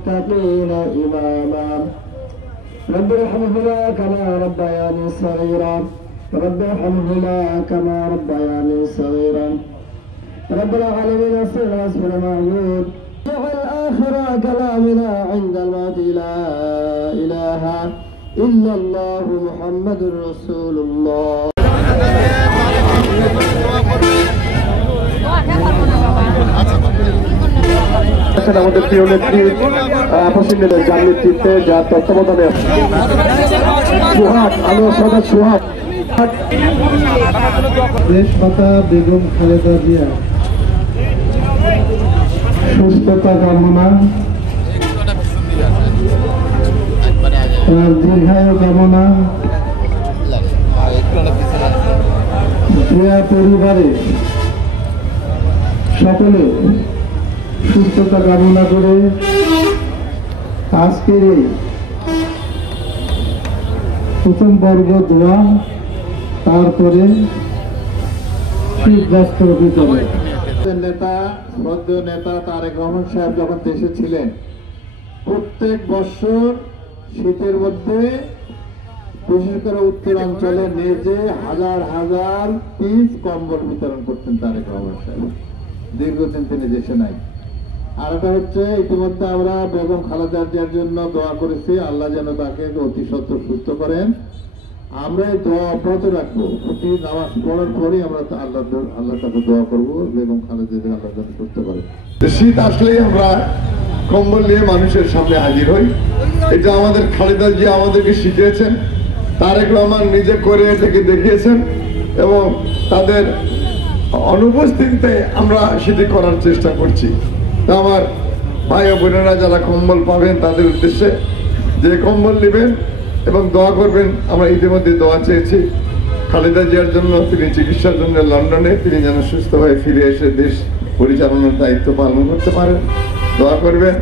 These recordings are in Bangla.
للمتقين إماما رب ارحمهما كما ربياني صغيرا رب ارحمهما كما ربياني صغيرا رب العالمين صل وسلم معبود جعل آخر كلامنا عند الموت لا إله إلا الله محمد رسول الله আমাদের প্রিয় নেত্রী পশ্চিমবঙ্গের যার নেতৃত্বে যার তত্ত্বাবধানে সুহাগ আলোর সদা সুহাগ দেশমাতা বেগম খালেদা জিয়া সুস্থতা কামনা তার দীর্ঘায়ু কামনা জিয়া পরিবারে সকলে সুস্থতা কামনা করে আজকের এই প্রথম বর্গ দোয়া তারপরে শীতবস্ত্র বিতরণ। নেতা শ্রদ্ধেয় নেতা তারেক রহমান সাহেব যখন দেশে ছিলেন প্রত্যেক বছর শীতের মধ্যে বিশেষ করে উত্তরাঞ্চলে নিজে হাজার হাজার পিস কম্বল বিতরণ করতেন তারেক রহমান সাহেব। দীর্ঘদিন তিনি দেশে নাই। আর এটা হচ্ছে ইতিমধ্যে আমরা বেগম খালেদা জিয়ার জন্য দোয়া করেছি, আল্লাহ যেন তাকে অতি সত্বর সুস্থ করেন। আমরা এই দোয়া অব্যাহত রাখবো, প্রতি নামাজ পড়ার পরেই আমরা আল্লাহ তাকে দোয়া করবো বেগম খালেদা জিয়া আল্লাহ যেন সুস্থ করেন। শীত আসলেই আমরা কম্বল নিয়ে মানুষের সামনে হাজির হই। এটা আমাদের খালেদা জিয়া আমাদেরকে শিখিয়েছেন, তারেক রহমান নিজে করে এটাকে দেখিয়েছেন এবং তাদের অনুপস্থিতিতে আমরা সেটি করার চেষ্টা করছি। তা আমার ভাই ও বোনেরা যারা কম্বল পাবেন তাদের উদ্দেশ্যে যে কম্বল নেবেন এবং দোয়া করবেন। আমরা ইতিমধ্যে দোয়া চেয়েছি খালেদা জিয়ার জন্য, তিনি চিকিৎসার জন্য লন্ডনে, তিনি যেন সুস্থ হয়ে ফিরে এসে দেশ পরিচালনার দায়িত্ব পালন করতে পারেন। দোয়া করবেন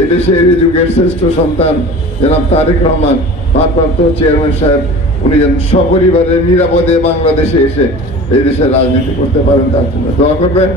এই দেশের এই যুগের শ্রেষ্ঠ সন্তান জনাব তারেক রহমান ভারপ্রাপ্ত চেয়ারম্যান সাহেব, উনি যেন সপরিবারে নিরাপদে বাংলাদেশে এসে এই দেশের রাজনীতি করতে পারেন, তার জন্য দোয়া করবেন।